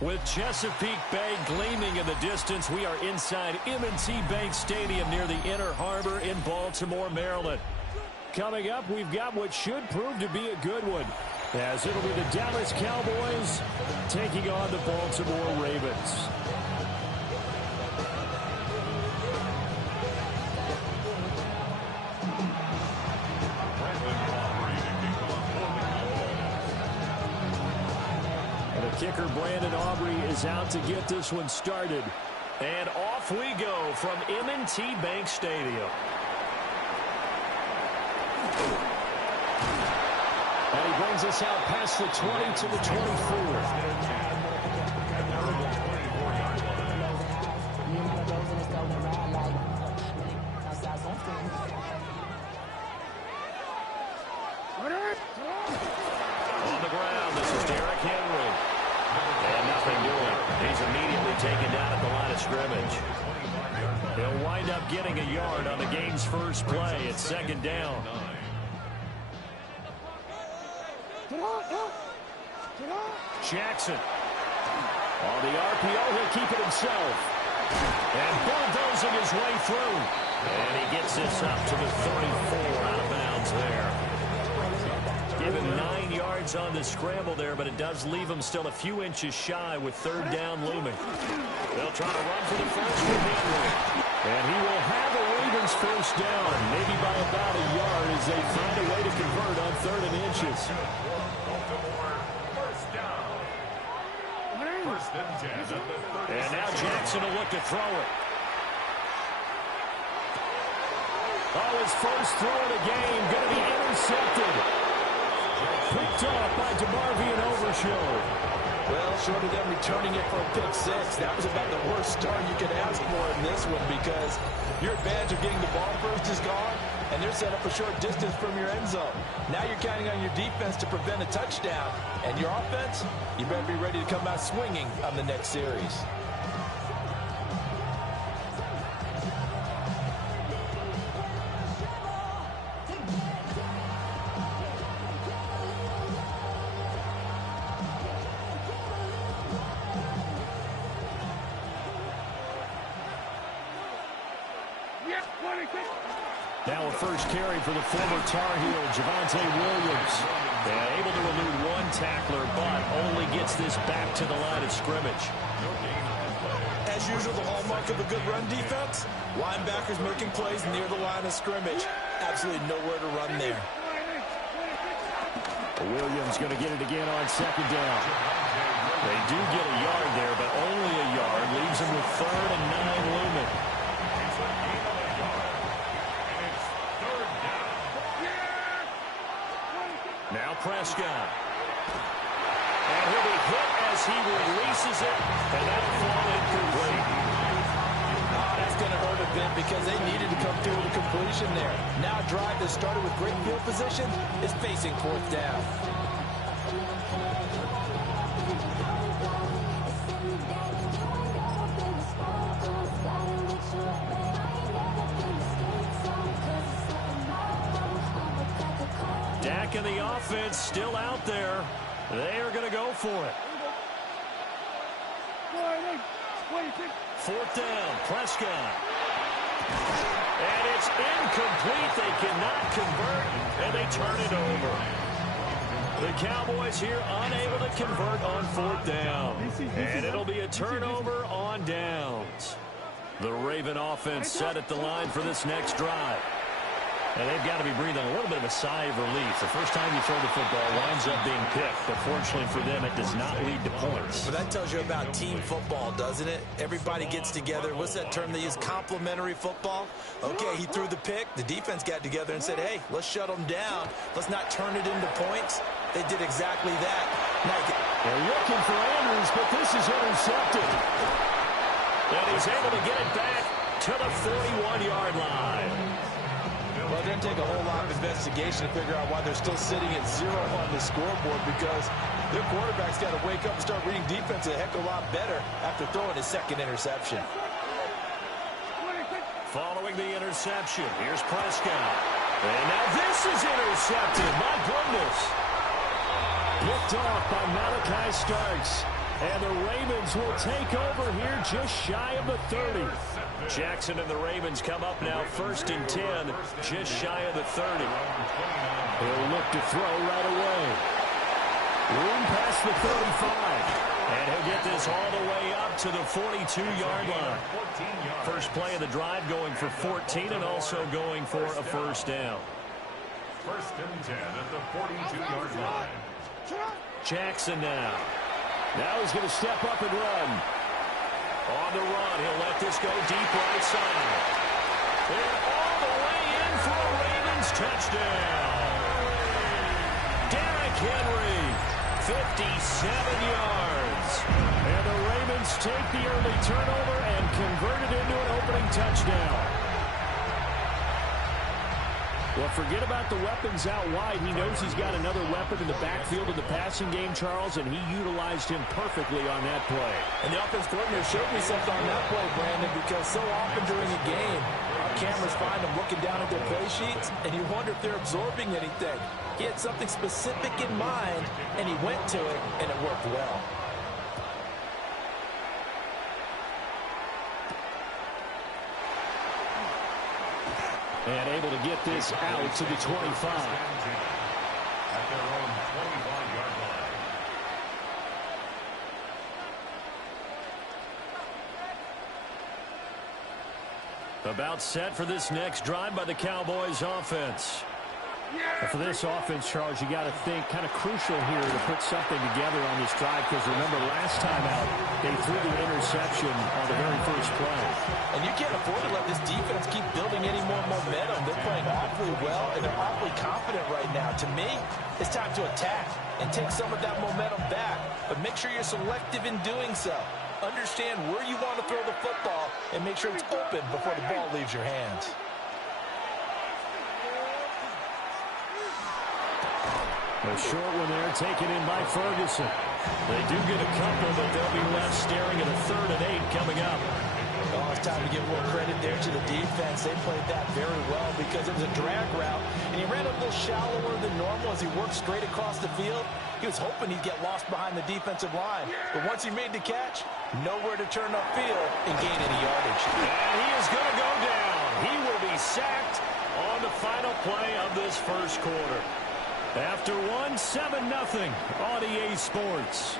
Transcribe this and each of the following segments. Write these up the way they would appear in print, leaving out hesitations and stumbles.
With Chesapeake Bay gleaming in the distance, we are inside M&T Bank Stadium near the Inner Harbor in Baltimore, Maryland. Coming up, we've got what should prove to be a good one, as it'll be the Dallas Cowboys taking on the Baltimore Ravens. Kicker Brandon Aubrey is out to get this one started. And off we go from M&T Bank Stadium. And he brings us out past the 20 to the 24. Taken down at the line of scrimmage. He'll wind up getting a yard on the game's first play. It's second down. Jackson. On the RPO, he'll keep it himself. And bulldozing his way through. And he gets this up to the 34 out of bounds there. Given 9 yards on the scramble there, but it does leave him still a few inches shy with third down looming. They'll try to run for the first with Henry. And he will have a Ravens first down, maybe by about a yard as they find a way to convert on 3rd and inches. And now Jackson will look to throw it. Oh, his first throw of the game going to be intercepted. Picked off by DeMarvion Overshow. Well, short of them returning it for a pick six, that was about the worst start you could ask for in this one because your advantage of getting the ball first is gone, and they're set up a short distance from your end zone. Now you're counting on your defense to prevent a touchdown, and your offense, you better be ready to come out swinging on the next series. Now a first carry for the former Tar Heel, Javonte Williams. Able to elude one tackler, but only gets this back to the line of scrimmage. As usual, the hallmark of a good run defense, linebackers making plays near the line of scrimmage. Absolutely nowhere to run there. Williams going to get it again on second down. They do get a yard there, but only a yard. Leaves them with 3rd and 9 looming. Now Prescott. And he'll be hit as he releases it, and that'll fall incomplete. Oh, that's going to hurt a bit because they needed to come through with a completion there. Now a drive that started with great field position is facing 4th down. And the offense still out there. They are going to go for it. 4th down, Prescott. And it's incomplete. They cannot convert, and they turn it over. The Cowboys here unable to convert on 4th down. And it'll be a turnover on downs. The Raven offense set at the line for this next drive. And they've got to be breathing a little bit of a sigh of relief. The first time you throw the football winds up being picked, but fortunately for them, it does not lead to points. Well, that tells you about team football, doesn't it? Everybody gets together. What's that term they use? Complementary football? Okay, he threw the pick. The defense got together and said, hey, let's shut them down. Let's not turn it into points. They did exactly that. They're looking for Andrews, but this is intercepted. And he's able to get it back to the 41-yard line. Well, it didn't take a whole lot of investigation to figure out why they're still sitting at 0 on the scoreboard because their quarterback's got to wake up and start reading defense a heck of a lot better after throwing his second interception. Following the interception, here's Prescott. And now this is intercepted. My goodness. Picked off by Malachi Starks. And the Ravens will take over here just shy of the 30. Jackson and the Ravens come up now 1st and 10, just shy of the 30. He'll look to throw right away. Room past the 35. And he'll get this all the way up to the 42-yard line. First play of the drive going for 14 and also going for a first down. 1st and 10 at the 42-yard line. Jackson now. Now he's going to step up and run. On the run, he'll let this go deep right side. And all the way in for a Ravens touchdown. Derrick Henry, 57 yards. And the Ravens take the early turnover and convert it into an opening touchdown. Well, forget about the weapons out wide. He knows he's got another weapon in the backfield of the passing game, Charles, and he utilized him perfectly on that play. And the offense coordinator showed me something on that play, Brandon, because so often during a game, our cameras find them looking down at their play sheets, and you wonder if they're absorbing anything. He had something specific in mind, and he went to it, and it worked well. And able to get this out to the 25. At their own 25-yard line. About set for this next drive by the Cowboys offense. For this offense, Charles, you got to think kind of crucial here to put something together on this drive, because remember last time out they threw the interception on the very first play. And you can't afford to let this defense keep building any more momentum. They're playing awfully well, and they're awfully confident right now. To me, it's time to attack and take some of that momentum back, but make sure you're selective in doing so. Understand where you want to throw the football and make sure it's open before the ball leaves your hands. A short one there, taken in by Ferguson. They do get a couple, but they'll be left staring at a 3rd and 8 coming up. Oh, it's time to give more credit there to the defense. They played that very well because it was a drag route, and he ran a little shallower than normal as he worked straight across the field. He was hoping he'd get lost behind the defensive line, but once he made the catch, nowhere to turn upfield and gain any yardage. And he is going to go down. He will be sacked on the final play of this first quarter. After 7-0 on EA Sports.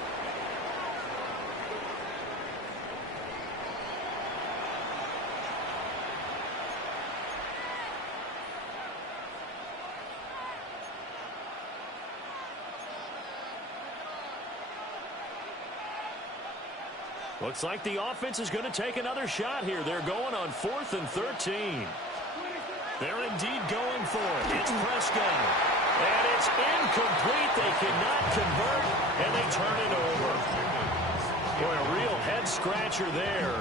Looks like the offense is going to take another shot here. They're going on 4th and 13. They're indeed going for it. It's Prescott. And it's incomplete. They cannot convert, and they turn it over. Boy, a real head-scratcher there.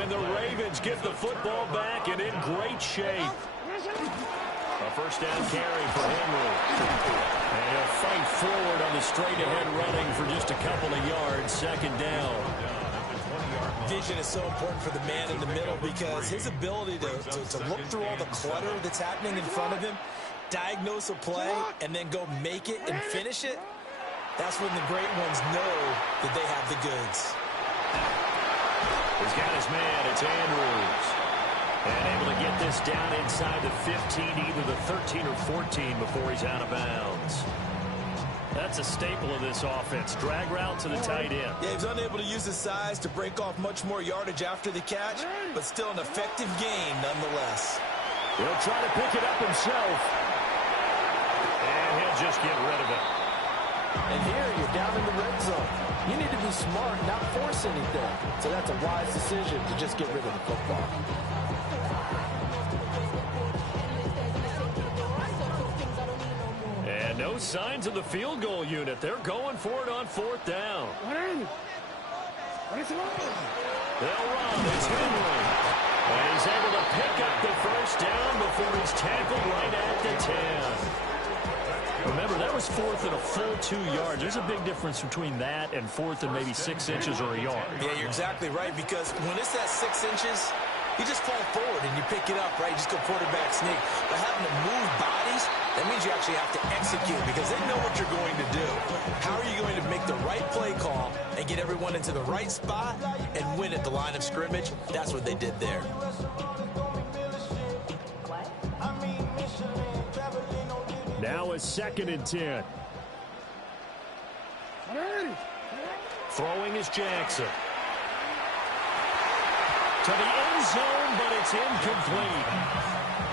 And the Ravens get the football back and in great shape. A first down carry for Henry. And he'll fight forward on the straight-ahead running for just a couple of yards. 2nd down. Vision is so important for the man in the middle because his ability to look through all the clutter that's happening in front of him, diagnose a play, and then go make it and finish it, that's when the great ones know that they have the goods. He's got his man. It's Andrews. And able to get this down inside the 15, either the 13 or 14 before he's out of bounds. That's a staple of this offense. Drag route to the tight end. Yeah, he was unable to use his size to break off much more yardage after the catch, but still an effective gain nonetheless. He'll try to pick it up himself. And he'll just get rid of it. And here you're down in the red zone. You need to be smart, not force anything. So that's a wise decision to just get rid of the football. And no signs of the field goal unit. They're going for it on 4th down. They'll run. It's Henry. And he's able to pick up the first down before he's tackled right at the 10. Remember, that was 4th and a full 2 yards. There's a big difference between that and 4th and maybe 6 inches or a yard. Yeah, you're exactly right, because when it's at 6 inches, You just fall forward and you pick it up, right? You just go quarterback sneak. But having to move bodies, that means you actually have to execute because they know what you're going to do. How are you going to make the right play call and get everyone into the right spot and win at the line of scrimmage? That's what they did there. Now a 2nd and 10. Throwing is Jackson. To the end zone, but it's incomplete.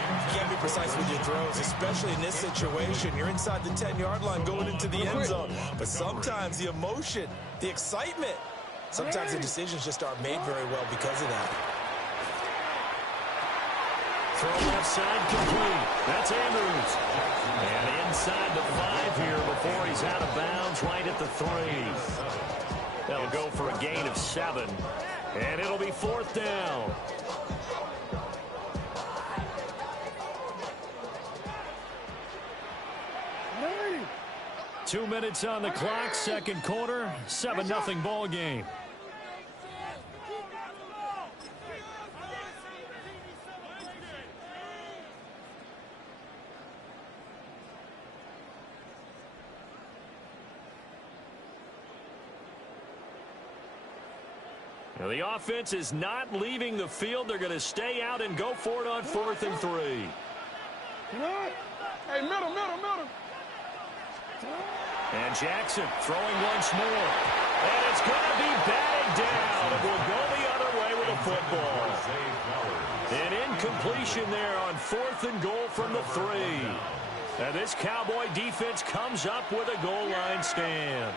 You can't be precise with your throws, especially in this situation. You're inside the 10-yard line going into the end zone. But sometimes the emotion, the excitement, sometimes the decisions just aren't made very well because of that. Throw left side complete. That's Andrews. And inside the 5 here before he's out of bounds right at the 3. They'll go for a gain of 7. And it'll be 4th down. Hey. 2 minutes on the clock, 2nd quarter, 7-0 ball game. Now the offense is not leaving the field. They're going to stay out and go for it on 4th and 3. Hey, middle. And Jackson throwing once more. And it's going to be batted down. It will go the other way with a football. An incompletion there on 4th and goal from the 3. And this Cowboy defense comes up with a goal line stand.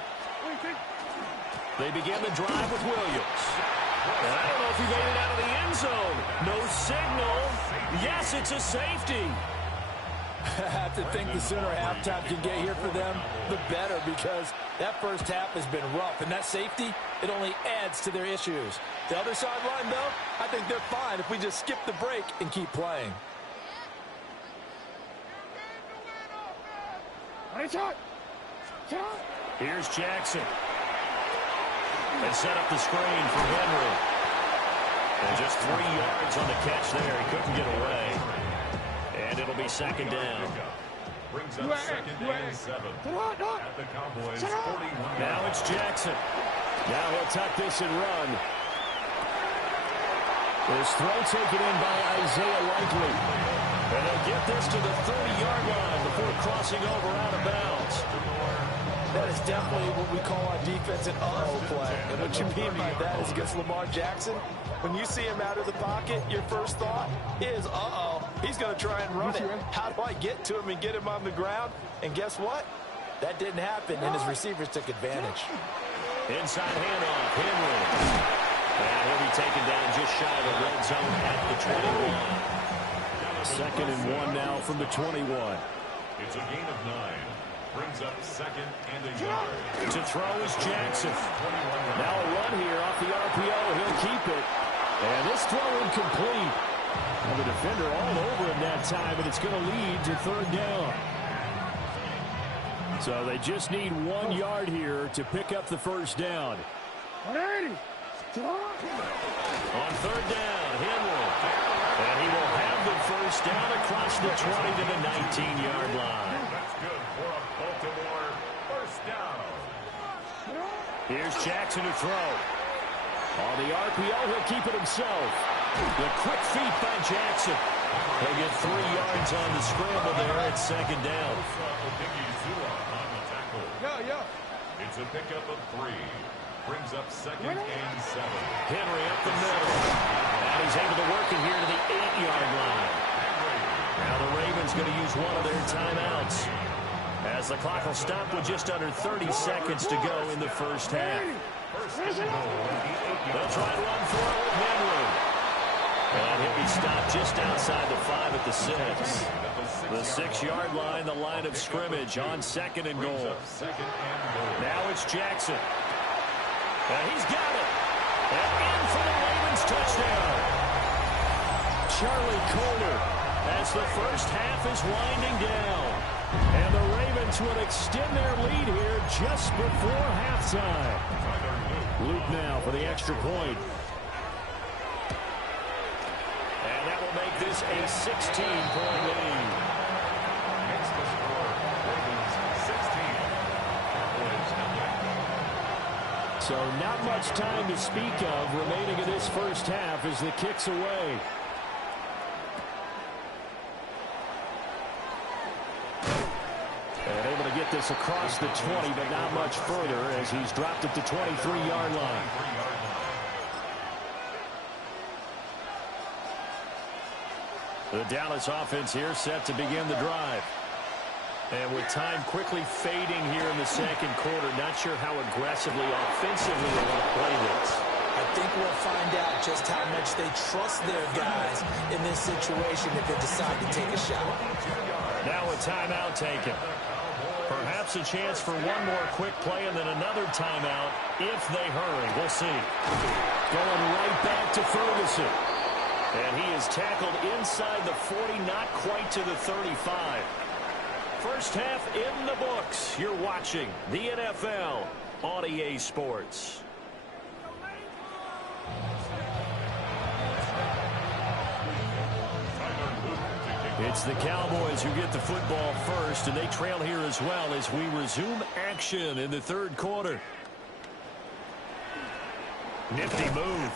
They begin the drive with Williams. And I don't know if he made it out of the end zone. No signal. Yes, it's a safety. I have to think the sooner halftime can get here for them, the better, because that first half has been rough. And that safety, it only adds to their issues. The other sideline, though, I think they're fine if we just skip the break and keep playing. Here's Jackson. They set up the screen for Henry. And just 3 yards on the catch there. He couldn't get away. And it'll be 2nd down. Brings up 2nd and 7 at the Cowboys 41. Now it's Jackson. Now he'll tuck this and run. This throw taken in by Isaiah Likely. And they'll get this to the 30-yard line before crossing over out of bounds. That is definitely what we call on defense an uh-oh play. And what you mean by that is against Lamar Jackson, when you see him out of the pocket, your first thought is, uh-oh, he's going to try and run it. How do I get to him and get him on the ground? And guess what? That didn't happen, and his receivers took advantage. Inside handoff, Henry. And he'll be taken down just shy of the red zone at the 21. 2nd and 1 now from the 21. It's a gain of 9. Brings up 2nd and a yard. To throw is Jackson. Now a run here off the RPO. He'll keep it. And this throw incomplete. And the defender all over him that time, and it's going to lead to 3rd down. So they just need 1 yard here to pick up the 1st down. On 3rd down, Henry. And he will have the 1st down across the 20 to the 19-yard line. That's good for a Baltimore 1st down. Here's Jackson to throw. On the RPO, he'll keep it himself. The quick feet by Jackson. He'll get 3 yards on the scramble there at 2nd down. It's a pickup of 3. Brings up 2nd and 7. Henry up the middle. And he's able to work it here to the 8-yard line. Now the Ravens going to use one of their timeouts, as the clock will stop with just under 30 seconds to go in the 1st half. They'll try to run for it with Henry. And he'll be stopped just outside the 5 at the 6. The 6-yard line, the line of scrimmage on 2nd and goal. Now it's Jackson. And he's got it. And in for the Ravens touchdown. Charlie Kohler, as the 1st half is winding down. And the Ravens would extend their lead here just before halftime. Luke now for the extra point. will make this a 16-point lead. Makes the score. Ravens 16. Cowboys nothing. So not much time to speak of remaining in this first half as the kick's away. And able to get this across the 20, but not much further as he's dropped it to 23-yard line. The Dallas offense here set to begin the drive. And with time quickly fading here in the second quarter, not sure how aggressively, offensively they want to play this. I think we'll find out just how much they trust their guys in this situation if they decide to take a shot. Now a timeout taken. Perhaps a chance for one more quick play and then another timeout if they hurry. We'll see. Going right back to Ferguson. And he is tackled inside the 40, not quite to the 35. First half in the books. You're watching the NFL on EA Sports. It's the Cowboys who get the football first, and they trail here as well as we resume action in the third quarter. Nifty move.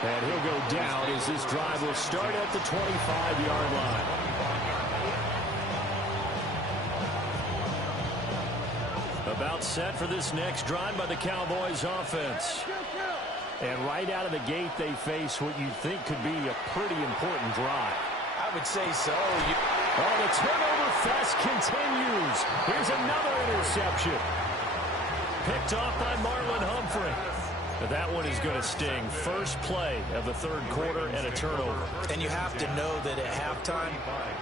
And he'll go down as this drive will start at the 25-yard line. About set for this next drive by the Cowboys offense. And right out of the gate, they face what you think could be a pretty important drive. I would say so. Oh, the turnover fest continues. Here's another interception. Picked off by Marlon Humphrey. But that one is going to sting. First play of the third quarter and a turnover. And you have to know that at halftime,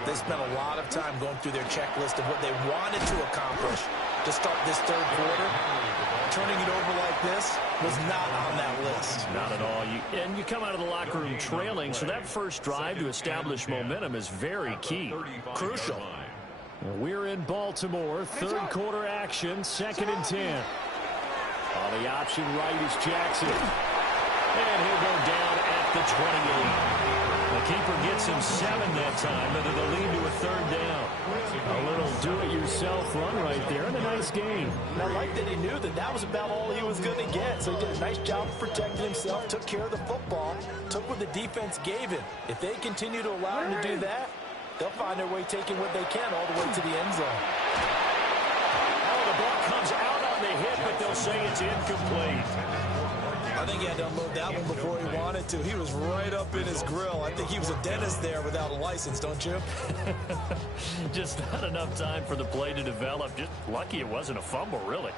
they spent a lot of time going through their checklist of what they wanted to accomplish to start this third quarter. Turning it over like this was not on that list. Not at all. And you come out of the locker room trailing, so that first drive to establish momentum is very key. Crucial. We're in Baltimore. Third quarter action, 2nd and 10. On the option right is Jackson. And he'll go down at the 28. The keeper gets him 7 that time, and it'll lead to a third down. A little do-it-yourself run right there, and a nice gain. And I like that he knew that that was about all he was going to get. So he did a nice job of protecting himself, took care of the football, took what the defense gave him. If they continue to allow him to do that, they'll find their way taking what they can all the way to the end zone. Oh, the ball comes out on the hit, but they'll say it's incomplete. I think he had to unload that one before he wanted to. He was right up in his grill. I think he was a dentist there without a license, don't you? Just not enough time for the play to develop. Just lucky it wasn't a fumble, really.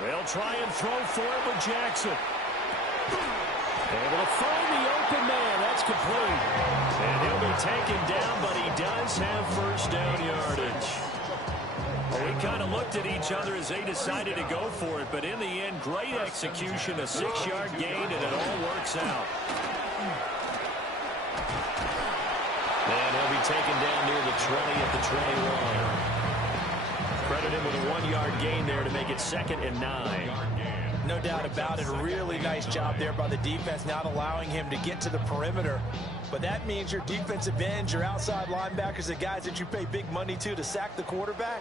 They'll try and throw for it with Jackson. Able to find the open man. That's complete. And he'll be taken down, but he does have first down yardage. Well, we kind of looked at each other as they decided to go for it, but in the end, great execution, a 6-yard gain, and it all works out. And he'll be taken down near the 20 at the 21. Credit him with a 1-yard gain there to make it 2nd and 9. No doubt about it. A really nice job there by the defense, not allowing him to get to the perimeter. But that means your defensive ends, your outside linebackers, the guys that you pay big money to sack the quarterback,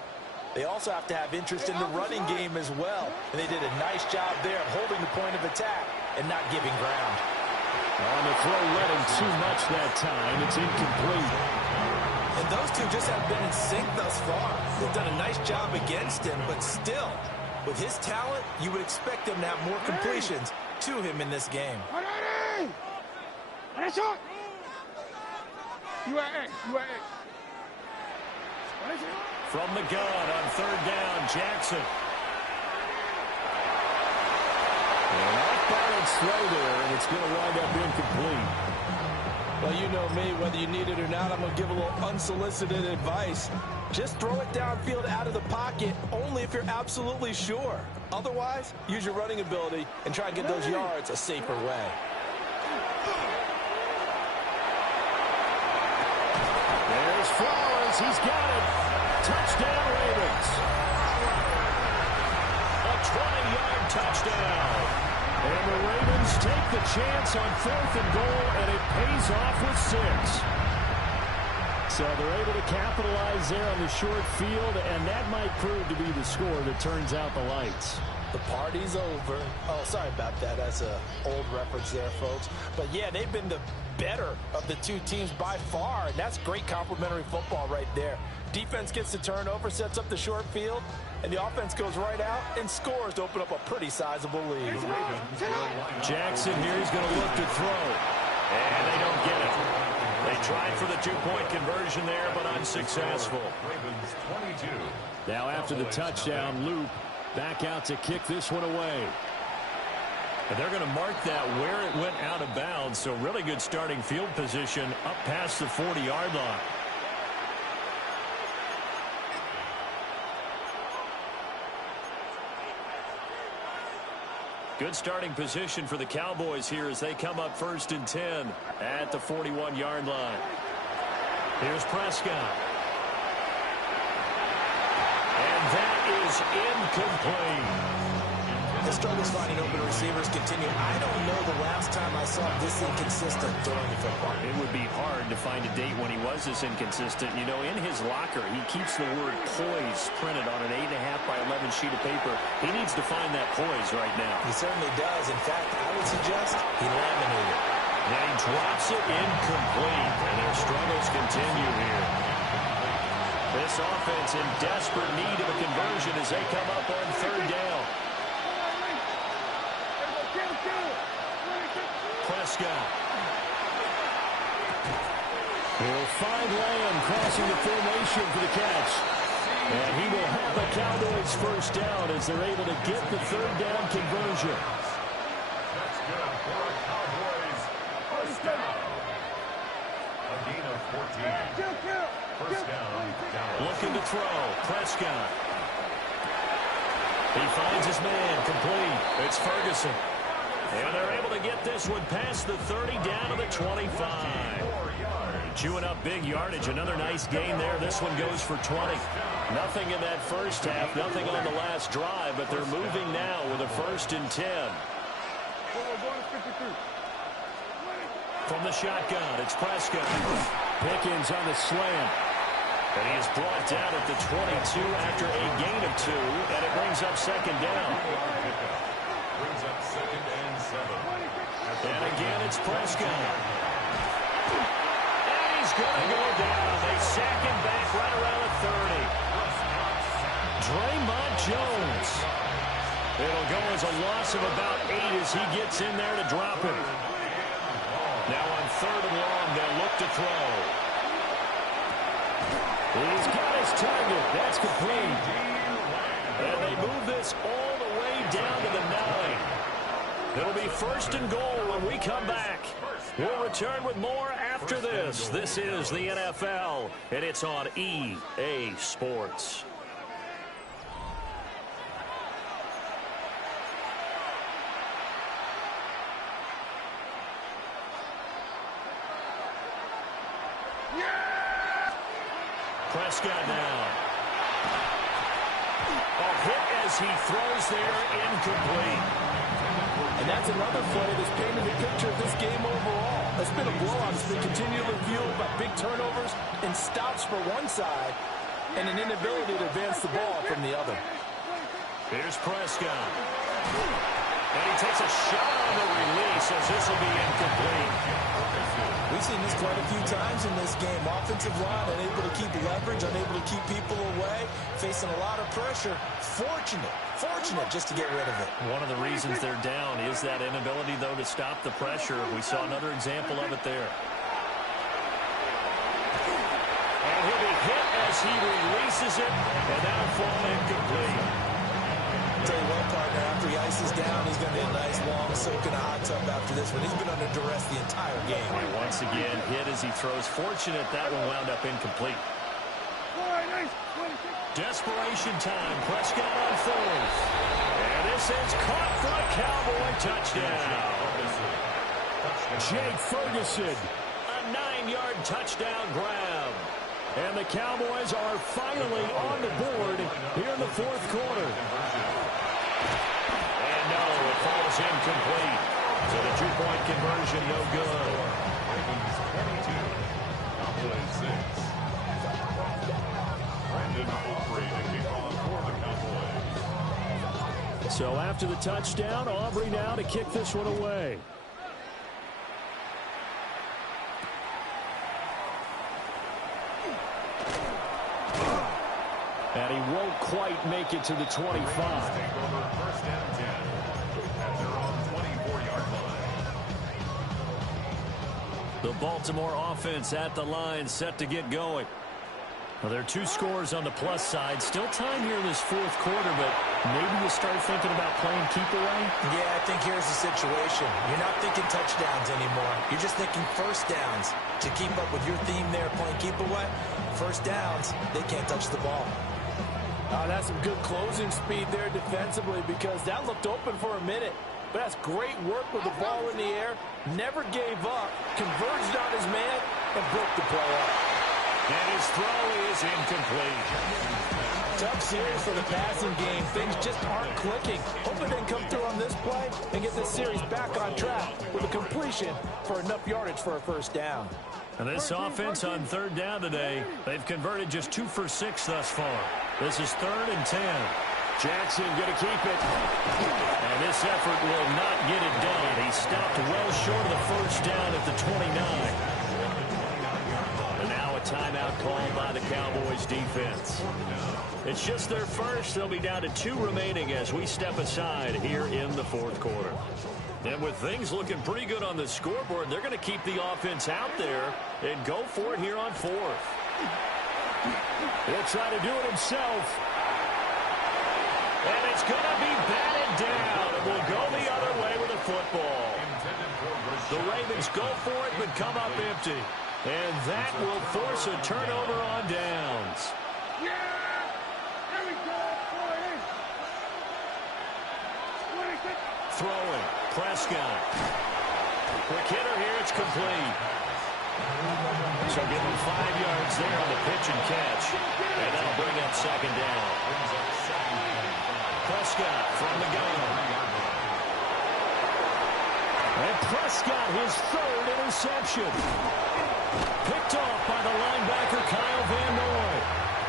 they also have to have interest in the running game as well. And they did a nice job there of holding the point of attack and not giving ground. On the throw, led him too much that time. It's incomplete. And those two just have been in sync thus far. They've done a nice job against him, but still, with his talent, you would expect him to have more completions to him in this game. From the gun on third down, Jackson. And off-balance throw there, and it's going to wind up incomplete. Well, you know me, whether you need it or not, I'm going to give a little unsolicited advice. Just throw it downfield out of the pocket only if you're absolutely sure. Otherwise, use your running ability and try and get those yards a safer way. There's Flowers. He's got it. Touchdown, Ravens. touchdown. And the Ravens take the chance on 4th and goal, and it pays off with 6. So they're able to capitalize there on the short field, and that might prove to be the score that turns out the lights. The party's over. Oh, sorry about that. That's an old reference there, folks. But, yeah, they've been the better of the two teams by far, and that's great complementary football right there. Defense gets the turnover, sets up the short field, and the offense goes right out and scores to open up a pretty sizable lead. Jackson here is going to look to throw, and they don't get it. They tried for the two-point conversion there, but unsuccessful. Now after the touchdown, Loop back out to kick this one away. And they're going to mark that where it went out of bounds, so really good starting field position up past the 40-yard line. Good starting position for the Cowboys here as they come up 1st and 10 at the 41-yard line. Here's Prescott. And that is incomplete. The struggles finding open receivers continue. I don't know the last time I saw this inconsistent throwing the football. It would be hard to find a date when he was this inconsistent. You know, in his locker, he keeps the word poise printed on an 8.5 by 11 sheet of paper. He needs to find that poise right now. He certainly does. In fact, I would suggest he laminated. And he drops it incomplete, and their struggles continue here. This offense in desperate need of a conversion as they come up on 3rd down. Prescott. He'll find Lamb crossing the formation for the catch. And he will have a Cowboys 1st down as they're able to get the 3rd down conversion. That's good for a Cowboys 1st down. A gain of 14. 1st down, Dallas. Looking to throw. Prescott. He finds his man complete. It's Ferguson. And they're able to get this one past the 30 down to the 25. Chewing up big yardage. Another nice gain there. This one goes for 20. Nothing in that first half. Nothing on the last drive. But they're moving now with a 1st and 10. From the shotgun, it's Prescott. Pickens on the slant. And he is brought down at the 22 after a gain of 2. And it brings up 2nd down. Brings up 2nd and 7. And again, it's Prescott. And he's going to go down. They sack him back right around the 30. Draymond Jones. It'll go as a loss of about 8 as he gets in there to drop him. Now on 3rd and long, they'll look to throw. He's got his target. That's complete. And they move this all the way down to the 9. It'll be 1st and goal when we come back. We'll return with more after this. This is the NFL, and it's on EA Sports. Prescott now. A hit as he throws there, incomplete. And that's another play that's painted the picture of this game overall. It's been a blowout. It's been continually fueled by big turnovers and stops for one side and an inability to advance the ball from the other. Here's Prescott. And he takes a shot on the release as this will be incomplete. We've seen this quite a few times in this game. Offensive line unable to keep leverage, unable to keep people away, facing a lot of pressure. Fortunate just to get rid of it. One of the reasons they're down is that inability, though, to stop the pressure. We saw another example of it there. And he'll be hit as he releases it, and that'll fall incomplete. Tell you what, partner, after he ices down, he's going to be a nice long soak in a hot tub after this one. He's been under duress the entire game. And once again, hit as he throws. Fortunate that one wound up incomplete. Desperation time. Prescott on 4th. And this is caught for a Cowboy touchdown. Jake Ferguson. A 9-yard touchdown grab. And the Cowboys are finally on the board here in the 4th quarter. And incomplete. So the two-point conversion, no good. Ravens 22, Cowboys 6. Brandon Aubrey to kick off for the Cowboys. So after the touchdown, Aubrey now to kick this one away. And he won't quite make it to the 25. Ravens take over first and 10 at their own 24-yard line. The Baltimore offense at the line, set to get going. Well, there are two scores on the plus side. Still time here in this fourth quarter, but maybe you start thinking about playing keep away? Yeah, I think here's the situation. You're not thinking touchdowns anymore. You're just thinking first downs. To keep up with your theme there, playing keep away, first downs, they can't touch the ball. Oh, that's some good closing speed there defensively, because that looked open for a minute. But that's great work with the ball in the air. Never gave up, converged on his man, and broke the play up. And his throw is incomplete. Tough series for the passing game. Things just aren't clicking. Hopefully they can come through on this play and get this series back on track with a completion for enough yardage for a first down. And this offense on third down today, they've converted just 2 for 6 thus far. This is 3rd and 10. Jackson going to keep it. And this effort will not get it done. He stopped well short of the first down at the 29. And now a timeout called by the Cowboys defense. It's just their first. They'll be down to 2 remaining as we step aside here in the fourth quarter. And with things looking pretty good on the scoreboard, they're going to keep the offense out there and go for it here on 4th. He'll try to do it himself. And it's going to be batted down. And will go the other way with the football. The Ravens go for it but come up empty. And that will force a turnover on downs. Throwing. Prescott. Quick hitter here. It's complete. So give him 5 yards there on the pitch and catch. And that'll bring up second down. Prescott from the gun. And Prescott, his 3rd interception. Picked off by the linebacker, Kyle Van Noy.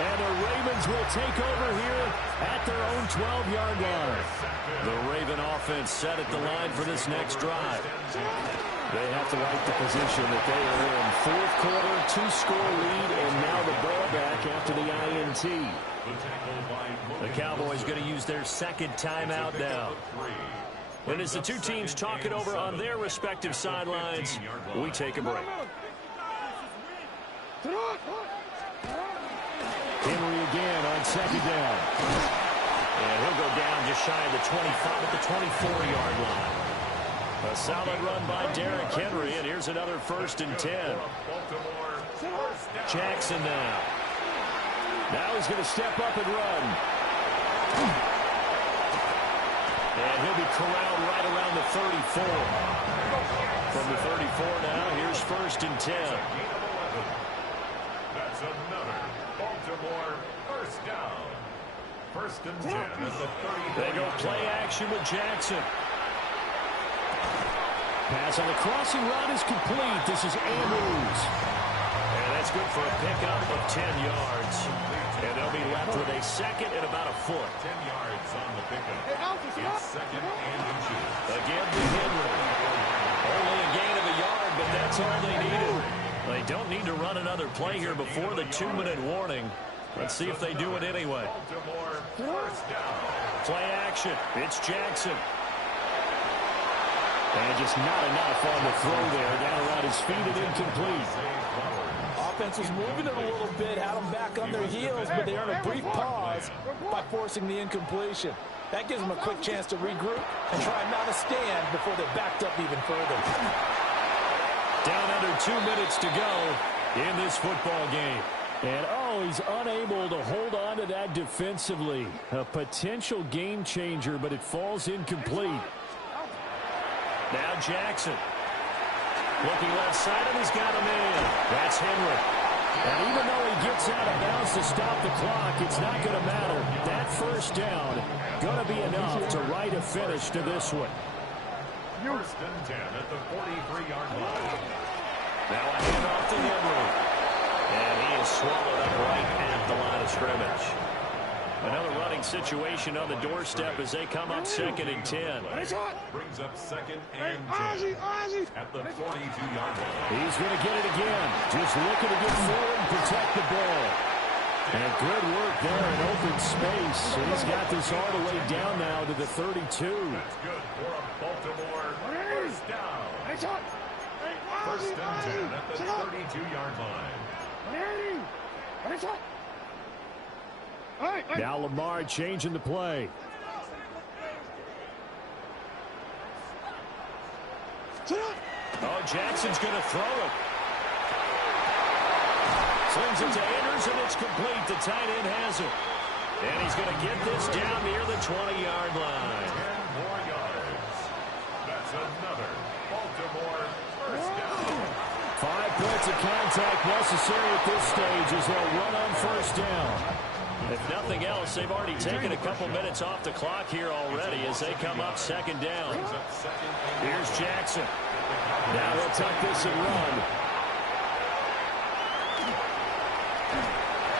And the Ravens will take over here at their own 12-yard line. The Raven offense set at the line for this next drive. They have to like the position that they are in. Fourth quarter, 2-score lead, and now the ball back after the INT. The Cowboys going to use their second timeout now. And as the two teams talk it over on their respective sidelines, we take a break. Henry again on second down. And he'll go down just shy of the 25 at the 24-yard line. A solid run by Derrick Henry, and here's another 1st and 10. Jackson now. Now he's going to step up and run. And he'll be corralled right around the 34. From the 34 now, here's 1st and 10. That's another Baltimore first down. 1st and 10 at the 30. They go play action with Jackson. Pass on the crossing route is complete. This is Andrews. And that's good for a pickup of 10 yards. And they'll be left with a second and about a foot. 10 yards on the pickup. It's 2nd and inches. Again to Henry. Only a gain of a yard, but that's all they needed. They don't need to run another play here before the 2-minute warning. Let's see if they do it anyway. Baltimore first down. Play action. It's Jackson. And just not enough on the throw there. Down around his feet and incomplete. Offense was moving it a little bit, had them back on their heels, but they earned a brief pause by forcing the incompletion. That gives them a quick chance to regroup and try and mount a stand before they're backed up even further. Down under 2 minutes to go in this football game. And, oh, he's unable to hold on to that defensively. A potential game changer, but it falls incomplete. Now Jackson. Looking left side, and he's got him in. That's Henry. And even though he gets out of bounds to stop the clock, it's not going to matter. That first down going to be enough to write a finish to this one. First and 10 at the 43-yard line. Now a handoff to Henry. And he is swallowed up right at the line of scrimmage. Another running situation on the doorstep as they come up 2nd and 10. Brings up 2nd and 10 at the 42-yard line. He's going to get it again. Just looking to get forward and protect the ball. And good work there in open space. And he's got this all the way down now to the 32. That's good for a Baltimore first down. First and 10 at the 32-yard line. Now Lamar changing the play. Oh, Jackson's going to throw it. Slings it to Andrews, and it's complete. The tight end has it. And he's going to get this down near the 20-yard line. 10 more yards. That's another Baltimore first down. 5 points of contact necessary at this stage as they'll run on first down. If nothing else, they've already taken a couple minutes off the clock here already as they come up 2nd down. Here's Jackson. Now he'll tuck this and run.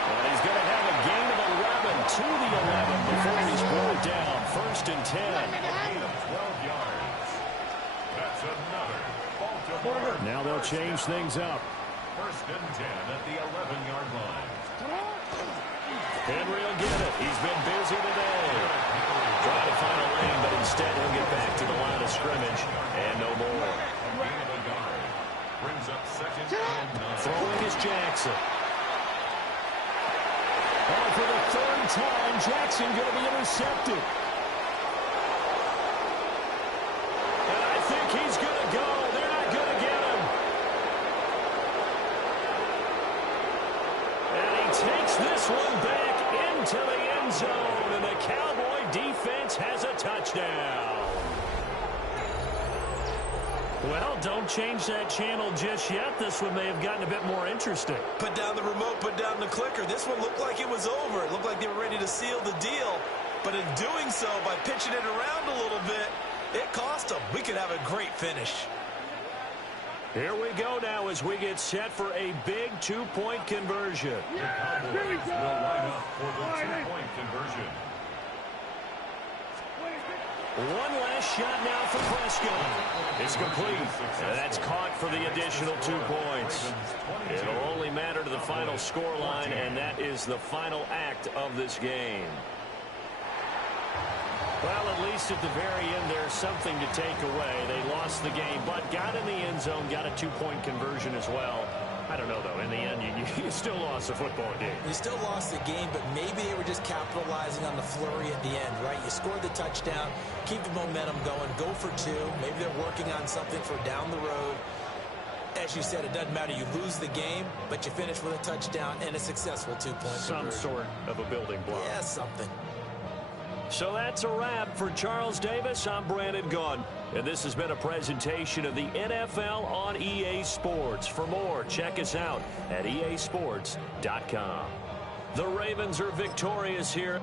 And he's going to have a gain of 11 to the 11 before he's brought down. First and 10. Gain of 12 yards. That's another Baltimore. Now they'll change things up. First and 10 at the 11-yard line. Henry will get it. He's been busy today. Trying to find a lane, but instead he'll get back to the line of scrimmage. And no more. Gain of a yard. Brings up 2nd and 9. Throwing is Jackson. Oh, for the 3rd time, Jackson going to be intercepted. And I think he's going to go. They're not going to get him. And he takes this one back into the end zone, and the Cowboy defense has a touchdown. Well, don't change that channel just yet. This one may have gotten a bit more interesting. Put down the remote, put down the clicker. This one looked like it was over. It looked like they were ready to seal the deal. But in doing so, by pitching it around a little bit, it cost them. We could have a great finish. Here we go now as we get set for a big 2-point conversion. The Cowboys will line up for the 2-point conversion. One last shot now for Prescott. It's complete. And that's caught for the additional 2 points. It'll only matter to the final scoreline, and that is the final act of this game. Well, at least at the very end, there's something to take away. They lost the game, but got in the end zone, got a 2-point conversion as well. I don't know, though. In the end, you still lost the football game. You still lost the game, but maybe they were just capitalizing on the flurry at the end, right? You scored the touchdown, keep the momentum going, go for 2. Maybe they're working on something for down the road. As you said, it doesn't matter. You lose the game, but you finish with a touchdown and a successful 2-point conversion. Some sort of a building block. Yeah, something. So that's a wrap for Charles Davis. I'm Brandon Gaudin, and this has been a presentation of the NFL on EA Sports. For more, check us out at easports.com. The Ravens are victorious here.